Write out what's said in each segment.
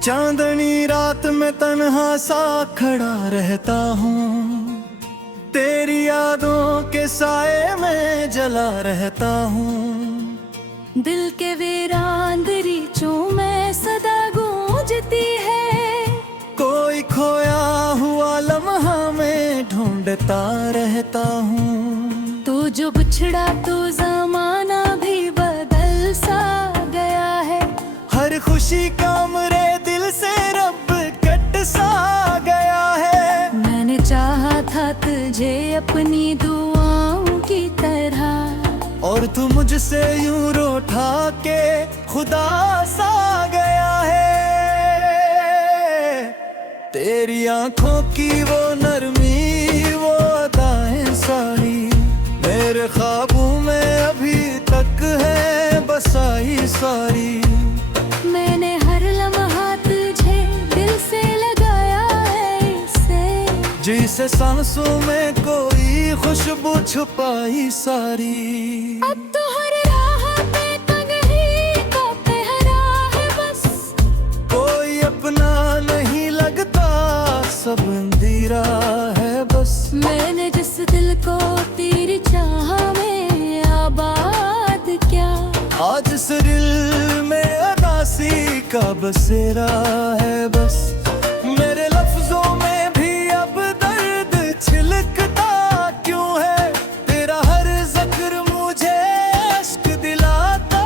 चांदनी रात में तन्हा सा खड़ा रहता हूँ, तेरी यादों के साए में जला रहता हूँ। दिल के वीरान दरीचों में सदा गूंजती है, कोई खोया हुआ लम्हा में ढूंढता रहता हूँ। तू जो बिछड़ा तो जमाना भी बदल सा गया है, हर खुशी का मेरे दिल से रब कट सा गया है। मैंने चाहा था तुझे अपनी दुआओं की तरह, और तू मुझसे यूं रूठा के खुदा सा गया है। तेरी आंखों की वो नरमी, वो अदाएं सारी मेरे ख्वाबों में अभी तक है बसाई सारी। मैंने हर लम्हा तुझे दिल से लगाया है इसे, जिसे सांसों में कोई खुशबू छुपाई सारी। अब तो हर राह पे तन्हाई का पहरा है बस, कोई अपना नहीं लगता, सब अंधेरा है बस। मैंने जिस दिल को तेरी चाह में आबाद किया, आज इस दिल में अदासी का बसेरा है बस। मेरे लफ्जों में भी अब दर्द छिलकता क्यों है, तेरा हर जिक्र मुझे इश्क दिलाता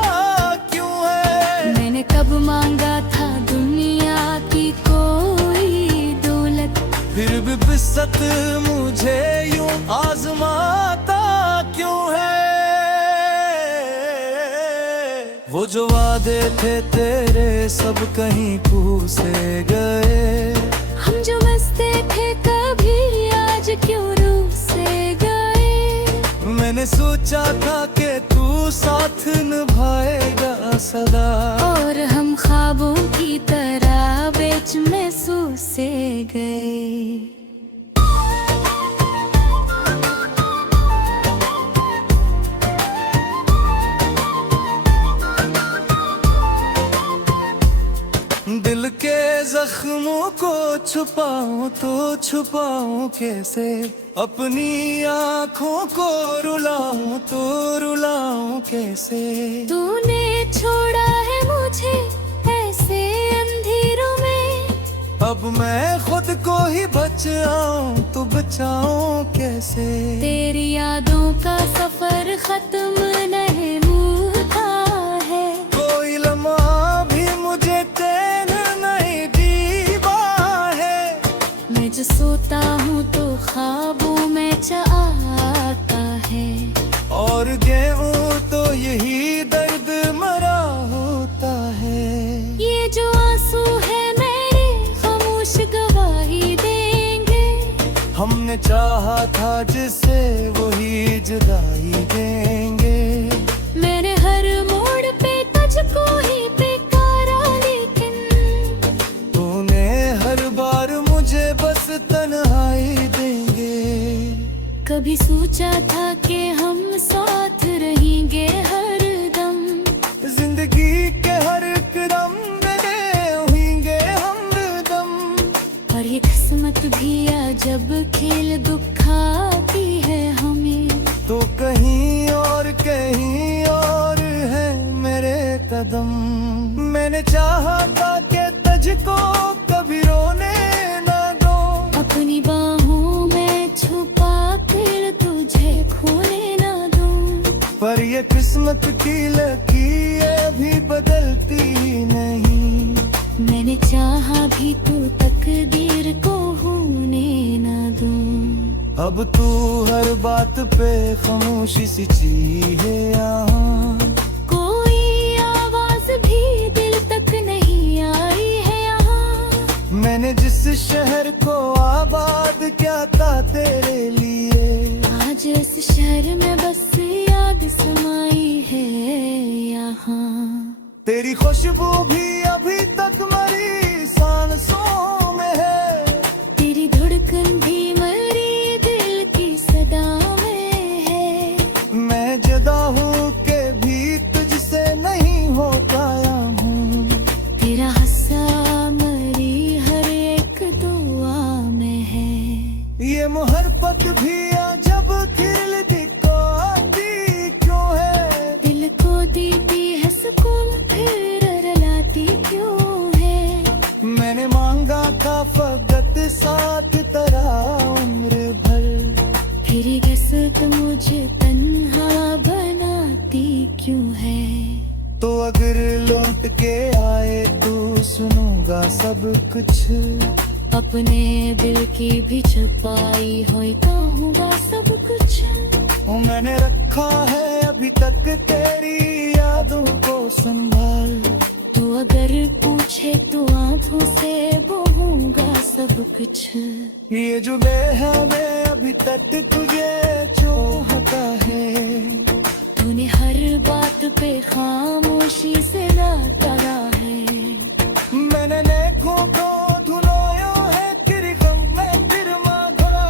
क्यों है। मैंने कब मांगा था दुनिया की कोई दौलत, फिर भी बिस्सत मुझे यूं आजमाता क्यों है। वो जो वादे थे तेरे सब कहीं खो से गए, हम जो मस्ते थे कभी आज क्यों रूह से गए। मैंने सोचा था कि तू साथ निभाएगा सदा, और हम ख्वाबों की तरह बीच में सो से गए। दिल के जख्मों को छुपाऊं तो छुपाऊं कैसे, अपनी आँखों को रुलाऊं तो रुलाऊं कैसे। तूने छोड़ा है मुझे ऐसे अंधेरों में, अब मैं खुद को ही बचाऊं तो बचाऊं कैसे। तेरी यादों का सफर खत्म नहीं होता है, कोई लम्हा भी मुझे चैन नहीं दीवा है। मैं जो सोता हूँ तो ख्वाबों में आता है, और गेहूं तो यही दर्द मरा होता है। ये जो आंसू है मेरे खामोश गवाही देंगे, हमने चाहा था जिसे वही जुदाई देंगे। मैंने हर मोड़ पे तुझको ही पुकारा, लेकिन तूने हर बार मुझे बस तन्हाई देंगे। कभी सोचा था कि हम साथ रहेंगे हर दम, जिंदगी के हर कदम में होंगे हमदम। और ये किस्मत भी जब खेल दुखाती है हमें, तो कहीं और है मेरे कदम। मैंने चाहा था कि तुझको कभी रोने ना दो, अपनी बाहों में छुपा कर तुझे खोने ना दूं। पर ये किस्मत की लकीर अभी बदलती नहीं। मैंने चाहा भी तो तकदीर को होने ना दूं। अब तू हर बात पे खामोशी सी चीहे यहाँ, कोई आवाज भी दिल तक नहीं आई है यहाँ। मैंने जिस शहर को आबाद किया था तेरे लिए, आज इस शहर में बस याद समाई है यहाँ। तेरी खुशबू भी अभी तक अगर लौट के आए तू सुनूंगा सब कुछ। अपने दिल की भी छपाई होई कहूँगा सब कुछ। मैंने रखा है अभी तक तेरी यादों को संभाल। तू अगर पूछे तो आंखों से बोलूंगा सब कुछ। ये जो है मैं अभी तक तुझे चाहता है। तूने हर बात पे खामोशी से ना करा है। मैंने नेकों को धुलाया है तेरे गम में फिर मांगा।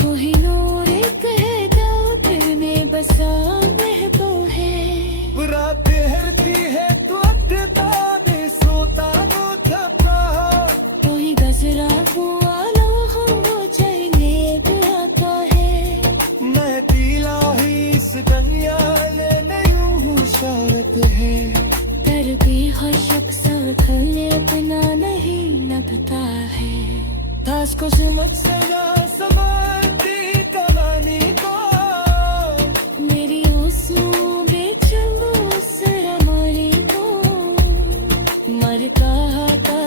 तू ही नूर कहेगा दिल में बसा महबू है। रात हरती है तू अटता दे सोता नो थका। तू ही गजरा हुआ लो हो जाने आता है। मैं पीला ही इस दुनिया लेने यूं शरत है। कर भी हर शख्स खले अपना नहीं लगता है। ताश को समझ सजा समझती कहानी को। मेरी ओसों में चलो सरा मारी को। मर कहा था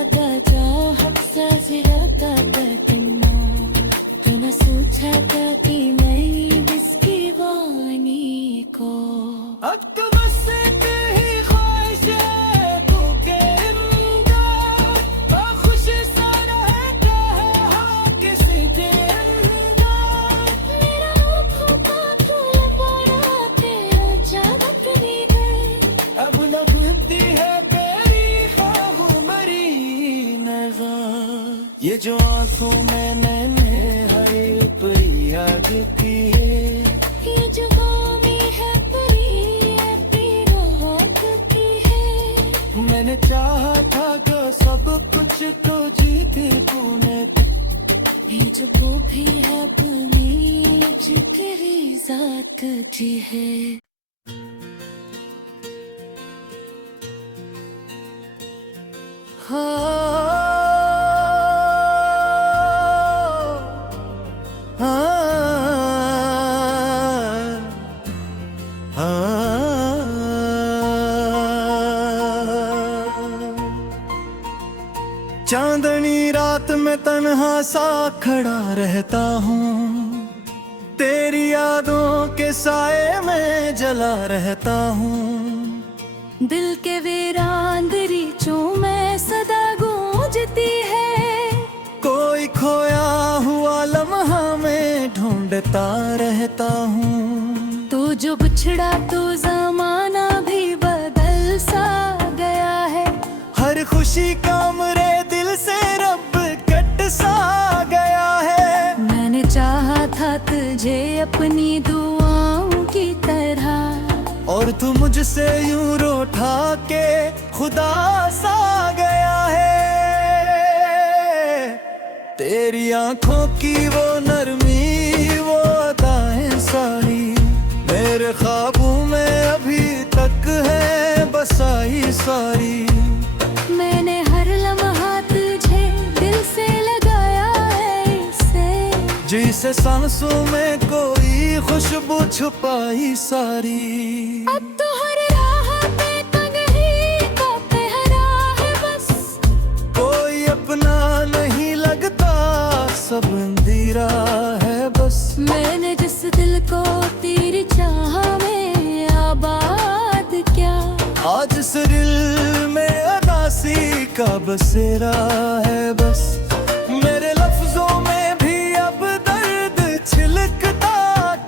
चाहत सजरा का कतना। जो न सोचा था कि नहीं इसकी वानी को। अब तो बस एक ही ख्वाहिश है तू के अंदर। खुश सारा है क्या है हाँ किसी के अंदर। मेरा आँखों का तू लबाड़ा तेरा चाहत नहीं गई। अब न भूलती है तेरी ख्वाहों मरी नजर। ये जो आंखों में मैंने हर परी याद की है। ये जो गामी है परी अपनी राहत की है। मैंने चाहा था कि सब कुछ तो जीते तूने। ये जो वो भी है अपनी जिगरी जात की है। चांदनी रात में तन्हा सा खड़ा रहता हूँ। तेरी यादों के साए में जला रहता हूँ। दिल के वीरान दरीचों में सदा गूंजती है। कोई खोया हुआ लम्हा में ढूंढता रहता हूँ। तू जो बिछड़ा तो जमाना भी बदल सा गया है। हर खुशी का मेरे दिल से रब कट सा गया है। मैंने चाहा था तुझे अपनी दुआओं की तरह। और तू मुझसे यूं रूठा के खुदा सा गया है। तेरी आंखों की वो नरमी वो अदाएं सारी मेरे ख्वाबों में अभी तक है बसाई सारी। मैंने हर लम्हा तुझे दिल से लगाया है इसे। जैसे सांसों में कोई खुशबू छुपाई सारी। अब तो हर राह पे तन्ही का पहरा है बस। कोई अपना नहीं लगता सब अंधेरा है बस। मैंने जिस दिल को तेरी चाह में आबाद किया। आज इस दिल में अदासी का बसेरा है बस। मेरे लफ्जों में भी अब दर्द छिलकता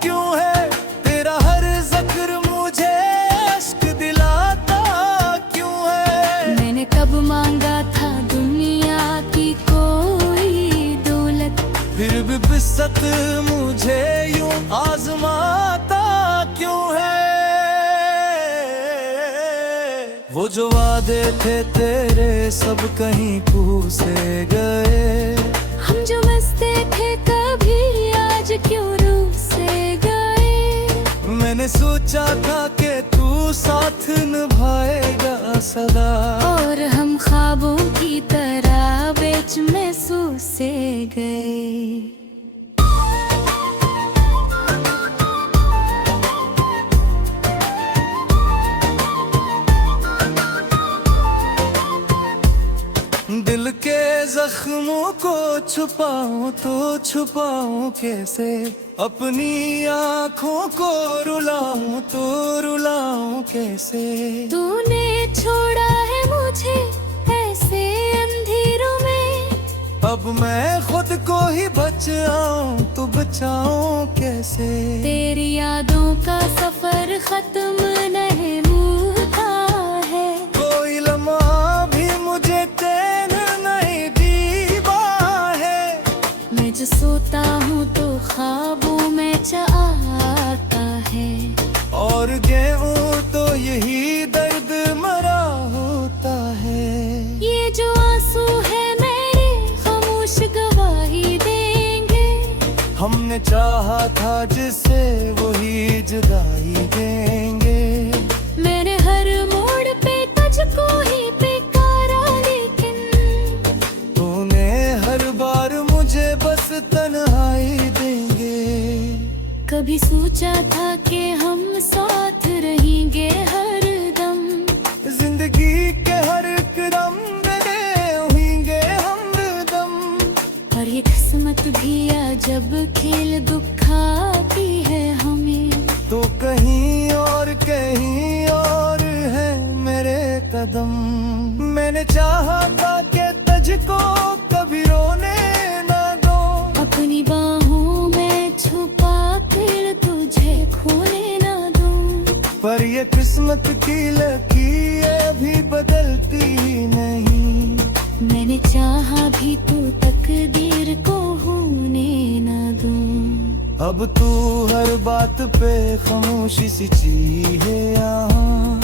क्यों है। तेरा हर जिक्र मुझे इश्क दिलाता क्यों है। मैंने कब मांगा था दुनिया की कोई दौलत। फिर भी बिस्सत मुझे यूं आजमाता क्यों है। वो जो वादे थे तेरे सब कहीं खो से गए। हम जो मस्ते थे कभी आज क्यों रूह से गए। मैंने सोचा था कि तू साथ निभाएगा सदा। और हम ख्वाबों की तरह बेच में सो से गए। जख्मों को छुपाऊं तो छुपाऊं कैसे, अपनी आँखों को रुलाऊं तो रुलाऊं कैसे। तूने छोड़ा है मुझे ऐसे अंधेरों में, अब मैं खुद को ही बचाऊं तो बचाऊं कैसे। तेरी यादों का सफर खत्म नहीं होता है, कोई लम्हा भी मुझे चैन नहीं दीवा है। मैं जो सोता हूँ तो ख्वाबों में आता है, और गेहूं तो यही दर्द मरा होता है। ये जो आंसू है मेरे खामोश गवाही देंगे, हमने चाहा था जिसे वही जुदाई देंगे। मैंने हर मोड़ पे तुझको ही पुकारा, लेकिन तूने हर बार मुझे बस तन्हाई देंगे। कभी सोचा था कि हम साथ रहेंगे हर दम, जिंदगी के हर कदम में होंगे हमदम। और ये किस्मत भी जब खेल दुखाती है हमें, तो कहीं और है मेरे कदम। मैंने चाहा था कि तुझको कभी रोने ना दो, अपनी बाहों में छुपा कर तुझे खोने ना दूं। पर ये किस्मत की लकीरें अभी बदलती नहीं। मैंने चाहा भी तो तकदीर को होने ना दूं। अब तू हर बात पे खामोशी सी चीहे यहाँ,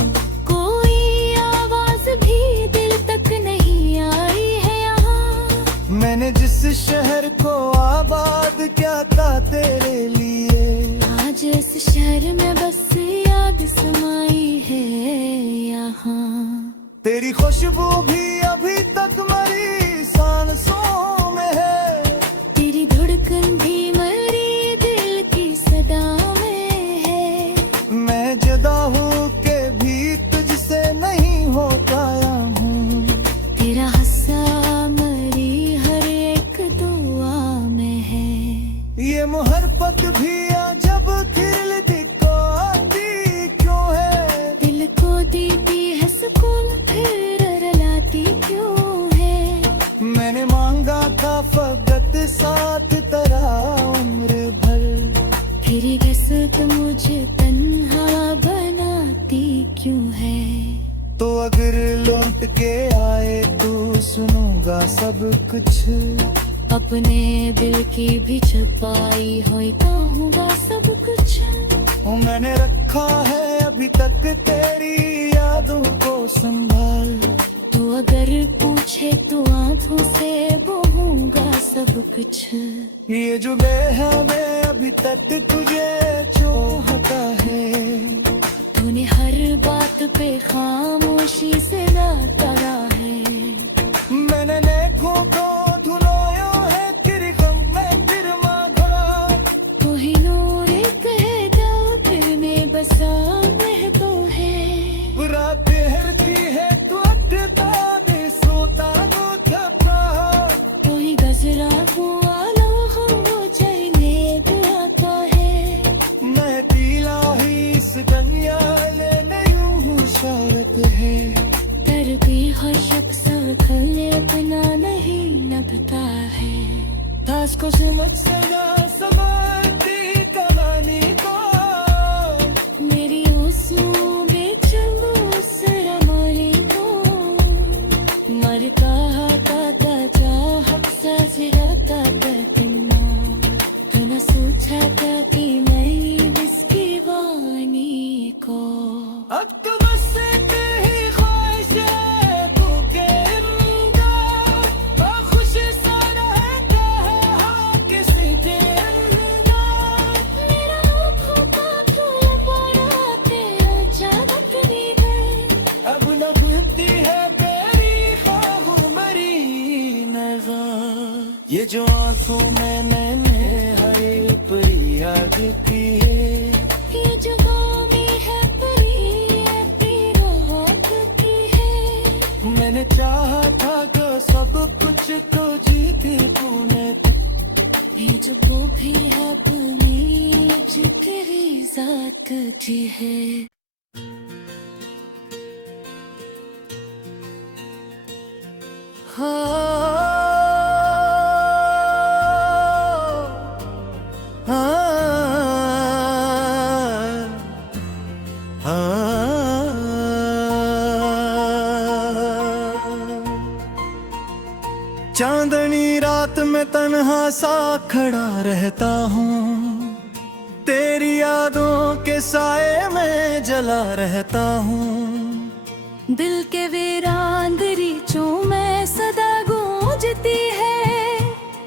कोई आवाज भी दिल तक नहीं आई है यहाँ। मैंने जिस शहर को आबाद किया था तेरे लिए, आज इस शहर में बस याद समाई है यहाँ। तेरी खुशबू भी अभी तक मेरी सांसों में है, तेरी धड़कन भी मरी दिल की सदा में है। मैं जुदा हूँ के भी तुझसे नहीं हो पाया हूँ। तेरा हंसा मरी हर एक दुआ में है, ये मोहब्बत भी जब दिल दिखाती क्यों है। दिल को देती है सुकून फिर रुलाती क्यों है। मैंने मांगा था फकत साथ तेरा उम्र भर, तेरी कसक मुझे तन्हा बनाती क्यों है। तो अगर लौट के आए तू सुनूंगा सब कुछ, अपने दिल की भी छुपाई हुई कहूँगा सब कुछ। मैंने रखा है अभी तक तेरी यादों को संभाल। तू अगर पूछे तो आंखों से बहूंगा सब कुछ। ये जो मैं अभी तक तुझे चाहता है, तूने हर बात पे खामोशी से ना करा है। मैंने नेकों को धुलाया है तेरे गम में फिर मांगा। कोई नूर कह जा फिर में बसा मैं तो है। रात हरती है तू अटता दे सोता दो थपा। कोई गजरा हुआ लो हो जाने आता है। मैं पीला ही इस गलियाले नहीं शरत है। तर भी हर शख्स खले अपना नहीं लगता है। ताश को समझ सजा समझती कहानी को, मेरी उसमें बेचलू सरा मारी को। मरता हाथा चाहत सजराता कहना, तो न सोचा था कि नहीं इसकी वानी को। अब तो बस तेरी ख्वाहिश है तू के अंदर, और खुश सा रहता है हाँ किसी के अंदर। मेरा आँखों का फूल पड़ा तेरा चाहत भी गई। अब न भूलती है तेरी ख्वाबों मरी नज़र। ये जो आंसू मैंने हर परी याद की है, ये जो गामी है परी है राहत की है। मैंने चाहा था कि सब कुछ तो जो वो भी है अपनी जिगरी जात की है। चांदनी रात में तन्हा सा खड़ा रहता हूँ, तेरी यादों के साए में जला रहता हूँ। दिल के वीरान दरीचों में सदा गूंजती है,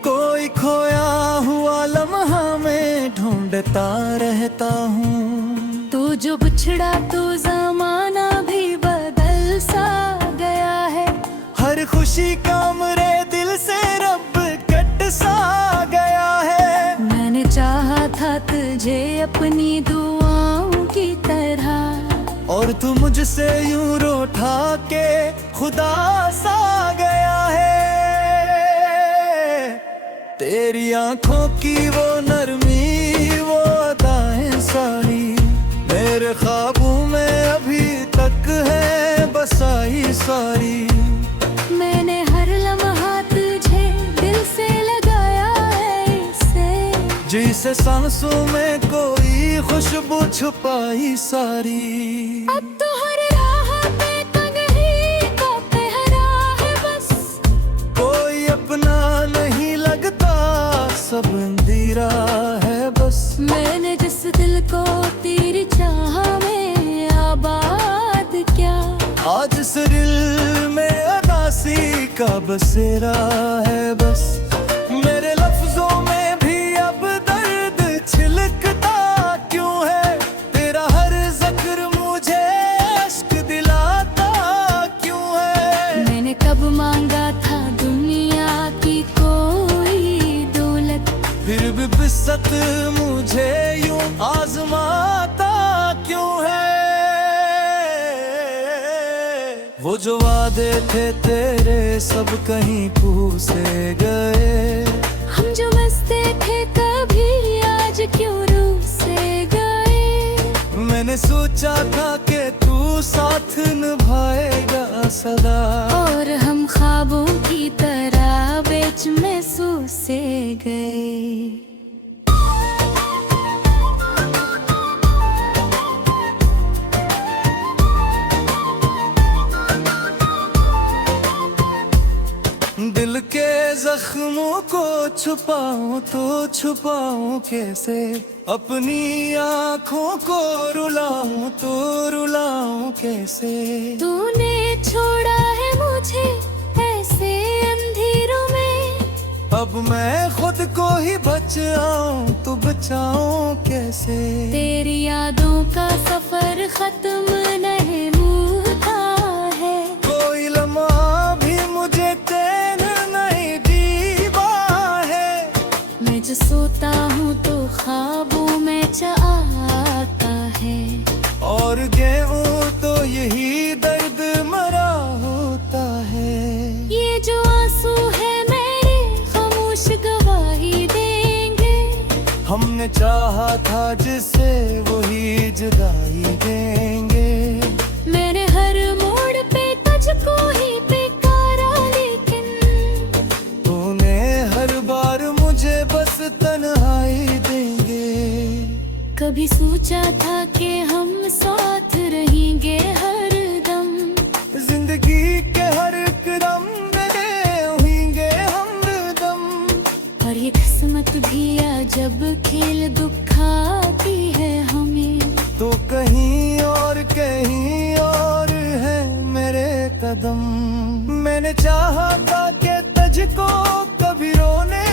कोई खोया हुआ लम्हा में ढूंढता रहता हूँ। तू जो बिछड़ा तो जमाना भी बदल सा गया है, हर खुशी का मेरे दिल से रब कट सा गया है। मैंने चाहा था तुझे अपनी दुआओं की तरह, और तू मुझसे यूं रूठा के खुदा सा गया है। तेरी आंखों की वो नरमी, वो अदाएं सारी मेरे ख्वाबों में अभी तक है बसाई सारी। मैंने हर लम्हा तुझे दिल से लगाया है इसे, जैसे सांसों में कोई खुशबू छुपाई सारी। अब तो हर राह पे तन्हाई का पहरा है बस, कोई अपना नहीं लगता, सब अंधेरा है बस। मैंने जिस दिल को तेरी चाह में आबाद किया, आज इस दिल में अदासी का बसेरा है बस। मेरे लफ्जों में भी अब दर्द छिलकता क्यों है, तेरा हर जिक्र मुझे इश्क दिलाता क्यों है। मैंने कब मांगा था दुनिया की कोई दौलत, फिर भी बिस्सत मुझे यूं आजमाता क्यों है। वो जो वादे थे तेरे सब कहीं पूसे गए, हम जो मस्ते थे कभी आज क्यों रूह से गए। मैंने सोचा था कि तू साथ निभाएगा सदा, और हम ख्वाबों की तरह बीच में सो से गए। दिल के जख्मों को छुपाऊं तो छुपाऊं कैसे, अपनी आँखों को रुलाऊं तो रुलाऊं कैसे। तूने छोड़ा है मुझे ऐसे अंधेरों में, अब मैं खुद को ही बचाऊं तो बचाऊं कैसे। तेरी यादों का सफर खत्म नहीं होता है, कोई लम्हा भी मुझे चैन नहीं दीवा है। मैं जो सोता हूँ तो ख्वाबों में आता है, और गेहूं तो यही दर्द मरा होता है। ये जो आंसू है मेरे खामोश गवाही देंगे, हमने चाहा था जिसे वही जुदाई देंगे। मैंने हर मोड़ पे तुझको ही पुकारा, लेकिन तूने हर बार मुझे बस तन्हाई देंगे। कभी सोचा था कि हम साथ रहेंगे हर दम, जिंदगी के हर कदम में होंगे हमदम। और ये किस्मत भी जब खेल दुखाती है हमें, तो कहीं और है मेरे कदम। मैंने चाहा था कि तुझको कभी रोने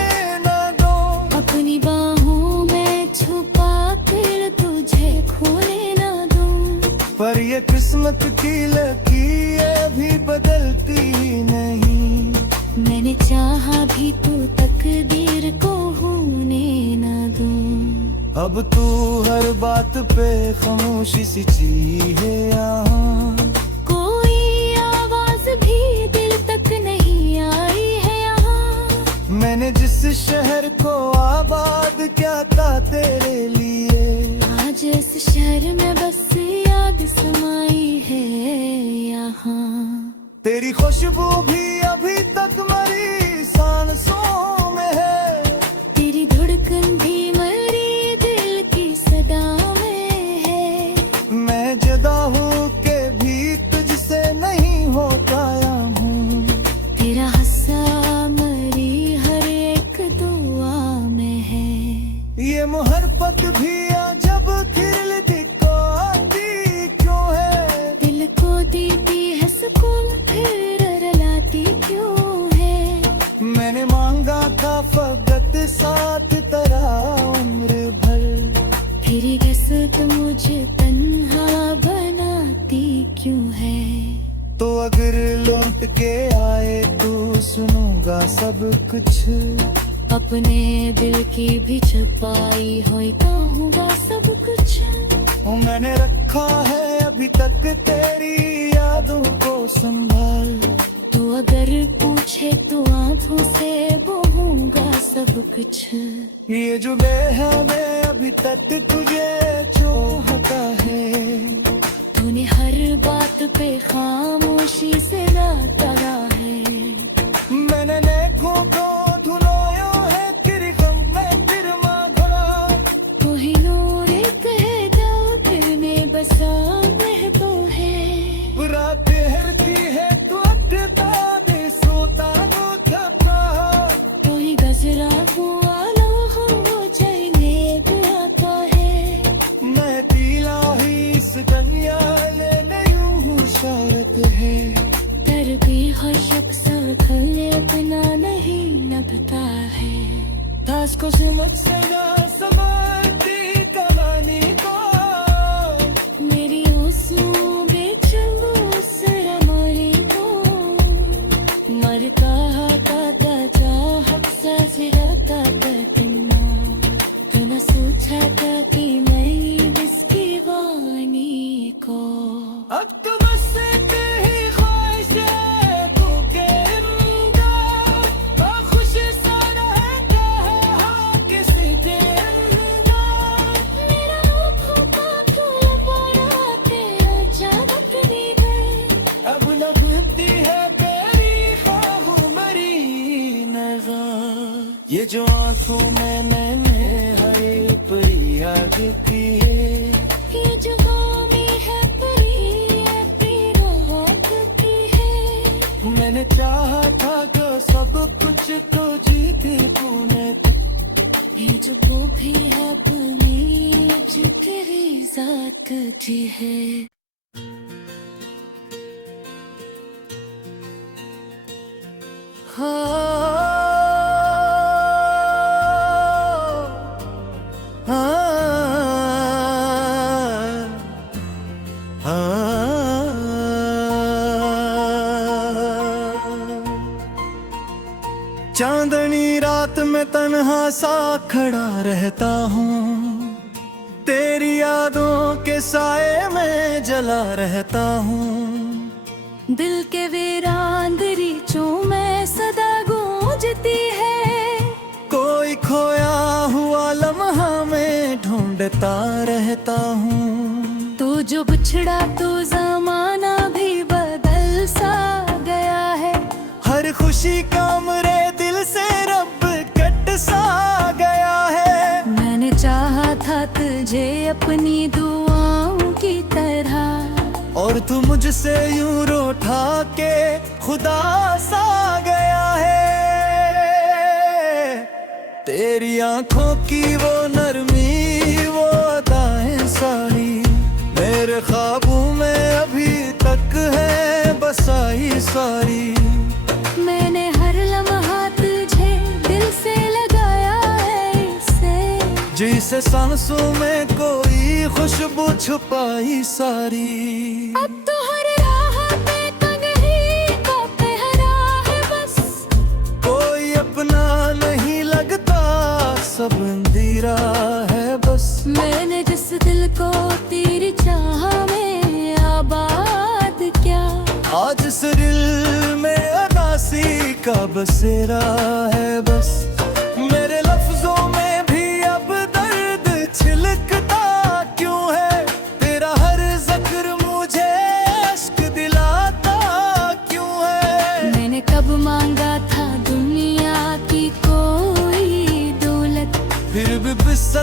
ना दो, अपनी बाहों में छुपा कर तुझे खोने ना दूं। पर ये किस्मत की लकीर अभी बदलती नहीं। मैंने चाहा भी तो तकदीर को होने ना दूं। अब तू हर बात पे खामोशी सी चीहे यहाँ, कोई आवाज भी दिल तक नहीं आई है यहाँ। मैंने जिस शहर को आबाद क्या था तेरे लिए। आज इस शहर में बस याद समाई है यहाँ। तेरी खुशबू भी अभी तक मेरी सांसों में है। तेरी धड़कन भी मरी दिल की सदा में है। मैं जुदा हूँ के भी तुझसे नहीं हो पाया हूँ। तेरा हंसा मरी हर एक दुआ में है। ये मुहब्बत भी जब खिल दिखाती क्यों है। दिल को देती है सुकून फिर रुलाती क्यों है। मैंने मांगा था फकत साथ तेरा उम्र भर। तेरी कसक मुझे तन्हा बनाती क्यों है। तो अगर लौट के आए तो सुनूंगा सब कुछ। अपने दिल की भी छुपाई हुई कहूँगा सब कुछ। मैंने रखा है अभी तक तेरी यादों को संभाल। तू अगर पूछे तो आंखों से बहूंगा सब कुछ। ये जो है मैं अभी तक तुझे चाहता है। तूने हर बात पे खामोशी से राता है। मैंने नेकों को धुलाया है तेरे गम में फिर मांगा। तू ही नूर कह दो दिल में बसा महबूब है। रात ठहरती है तो अटता दे सोता नो थका। तू ही गजरा हुआ लो हो जाने आता है। मैं पीला ही इस गलियाले नहीं हूँ शरत है। कर भी खुशक सा खले अपना नहीं लगता है। ताश को समझ सगा सवारती कहानी को। मेरी ओसों बेचलो सरा मोरी को। मर कहा था चाहत सा सिराता तकना। तो न सोचा था कि मैं इसकी वानी को। अब तो बस तेरी ख्वाहिश है तू के अंदर। खुश सारा है क्या है हाँ किसी के अंदर। मेरा आँखों का खुला पड़ा तेरा चाहत दी गई। अब नभती है तेरी ख्वाबों मरी नज़र। ये जो आंसू मैंने हरे परी याद की है। ये जो गामी है परी अपनी राहत की है। मैंने चाहा था जो सब कुछ तो जीती तूने। ये जो वो भी है अपनी जो तेरी जात की है। चांदनी रात में तन्हा सा खड़ा रहता हूँ। तेरी यादों के साए में जला रहता हूँ। दिल के वीरान दरीचों में सदा गूंजती है। कोई खोया हुआ लम्हा में ढूंढता रहता हूँ। तू जो बिछड़ा तो जमाना भी बदल सा गया है। हर खुशी का मेरे दिल से रब कट सा गया है। मैंने चाहा था तुझे अपनी दुआओं की तरह। और तू मुझसे यूं रूठा के खुदा सा गया है। तेरी आंखों की वो नरमी वो अदाएं सारी मेरे ख्वाबों में अभी तक है बसाई सारी। मैंने हर लम्हा तुझे दिल से लगाया है इसे। जिसे सांसों में कोई खुशबू छुपाई सारी। अब तो हर राह पे तन्ही का पहरा है बस। कोई अपना नहीं लगता सब अंधेरा है बस। मैंने जिस दिल को तेरी चाह में आबाद क्या। आज इस दिल में अदासी का बसेरा है बस। मेरे लफ्ज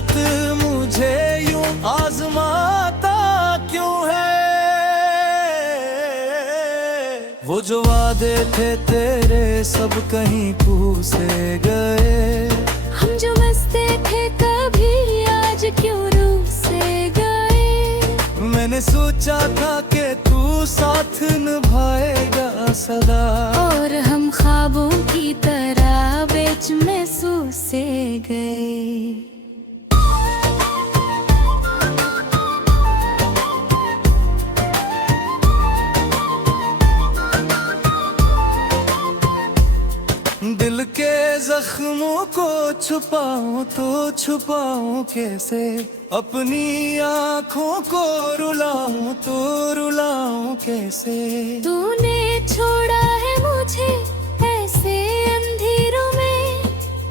फुर्सत मुझे यूं आजमाता क्यों है। वो जो वादे थे तेरे सब कहीं पूसे गए। हम जो मस्ते थे कभी आज क्यों रूसे गए। मैंने सोचा था कि तू साथ निभाएगा सदा, और हम ख्वाबों की तरह बीच में सूसे गए। दिल के जख्मों को छुपाऊं तो छुपाऊं कैसे, अपनी आँखों को रुलाऊं तो रुलाऊं कैसे। तूने छोड़ा है मुझे ऐसे अंधेरों में,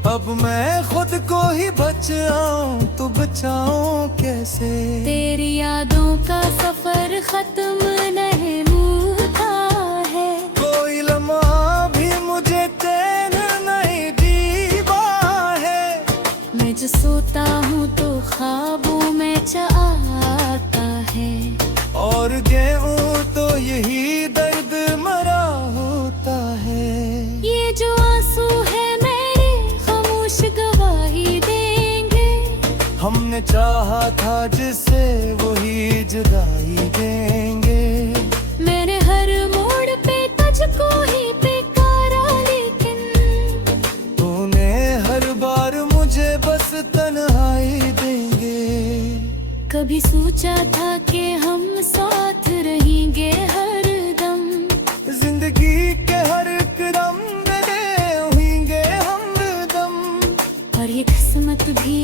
अब मैं खुद को ही बचाऊं तो बचाऊं कैसे। तेरी यादों का सफर खत्म नहीं होता है। कोई लम्हा भी मुझे चैन नहीं दीवा है। मैं जो सोता हूँ तो ख्वाबों में आता है, और गेहूं तो यही दर्द मरा होता है। ये जो आंसू है मेरे खामोश गवाही देंगे। हमने चाहा था जिसे वही जुदाई देंगे। मैंने हर मोड़ पे तुझको ही पुकारा, लेकिन तूने हर बार मुझे बस तन्हाई देंगे। कभी सोचा था कि हम साथ रहेंगे हर दम, जिंदगी के हर कदम में होंगे हमदम। और ये किस्मत भी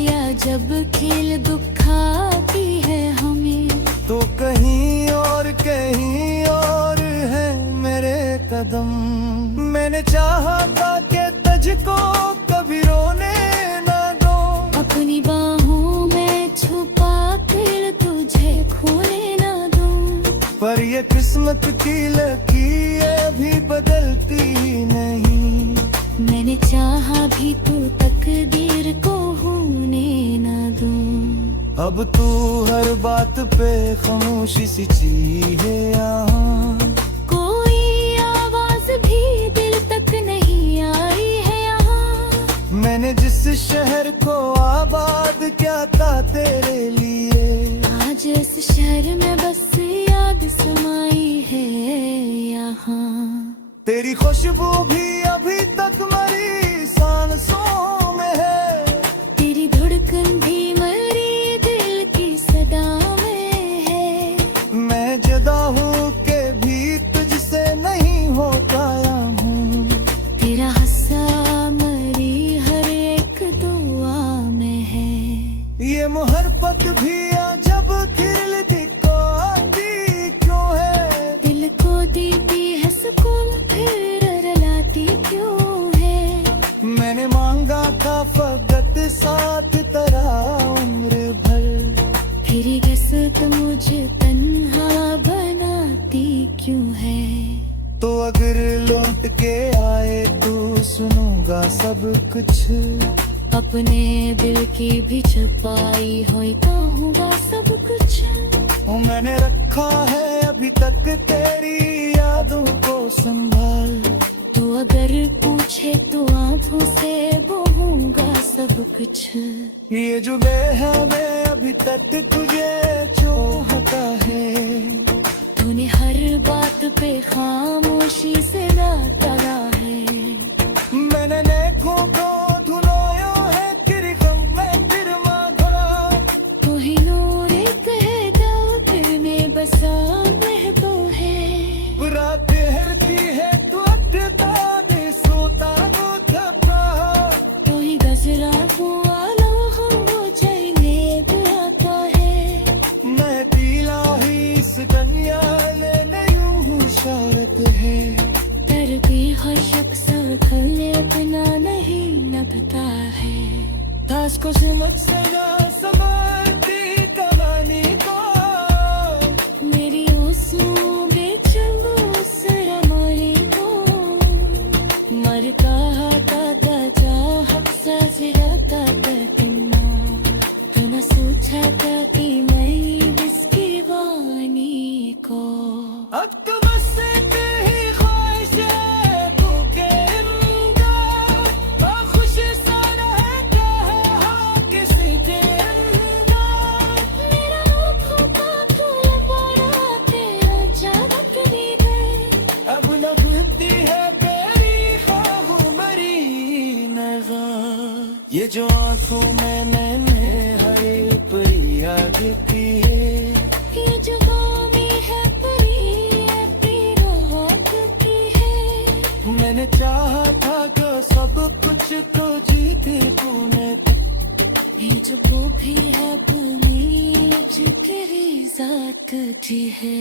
जब खेल दुखाती है हमें, तो कहीं और है मेरे कदम। मैंने चाहा था कि तुझको कभी रोने ना दो, अपनी बाहों में छुपा कर तुझे खोने ना दूं। पर ये किस्मत की लकीर अभी बदलती नहीं। मैंने चाहा भी तो तकदीर को होने ना दूं। अब तू हर बात पे खामोशी सी चीहे यहाँ। कोई आवाज भी दिल तक नहीं आई है यहाँ। मैंने जिस शहर को आबाद किया था तेरे लिए, आज इस शहर में बस याद समाई है यहाँ। तेरी खुशबू भी अभी तक मेरी सांसों में है। तेरी धड़कन भी मरी दिल की सदा में है। मैं जुदा हूँ के भी तुझसे नहीं हो पाया हूँ। तेरा हंसा मरी हर एक दुआ में है। ये मोहब्बत भी जब खिल दिखाती क्यों है। दिल को देती है सुकून फिर रुलाती क्यों है। मैंने मांगा था फकत साथ तेरा उम्र भर, फिर कसक मुझे तन्हा बनाती क्यों है। तो अगर लौट के आए तू सुनूंगा सब कुछ। अपने दिल की भी छुपाई हो कहूँगा सब कुछ। मैंने रखा है अभी तक तेरी यादों को संभाल। तो अगर पूछे तो आंखों से बहूंगा सब कुछ। ये जो बेहद अभी तक तुझे चाहता है। तूने हर बात पे खामोशी से राता है। मैंने नेकों को धुलाया है तेरे गम में फिर मांगा। तू ही नूर कह दो दिल में बसा महबूब है। रात ठहरती है तू अटता दे सोता नो थका। तू ही गजरा हुआ लो हो जाने आता है। मैं पीला ही इस कन्या ने यूं इशारत है। भी हर शख्स खले अपना नहीं लगता है। ताश को समझ सजा समझती कहानी को। मेरी ओसू बेचलो सरा मारी को। मर कहा था जा हक सजरा का तकना। अब तो बस एक ही ख्वाहिश है तू के अंदर, खुश सारा है क्या है हाँ किसी के अंदर। मेरा रूप होता तू लबाड़ा तेरा चाहत दी गई। अब न भूलती है तेरी ख्वाहों मरी नज़र। ये जो आंसू में नैने हरे परी याद की है, ये जो गामी है परी राहत की है। मैंने चाहा था कि सब कुछ तो जीती तूने। ये जो वो भी है अपनी जिगरी जात की है।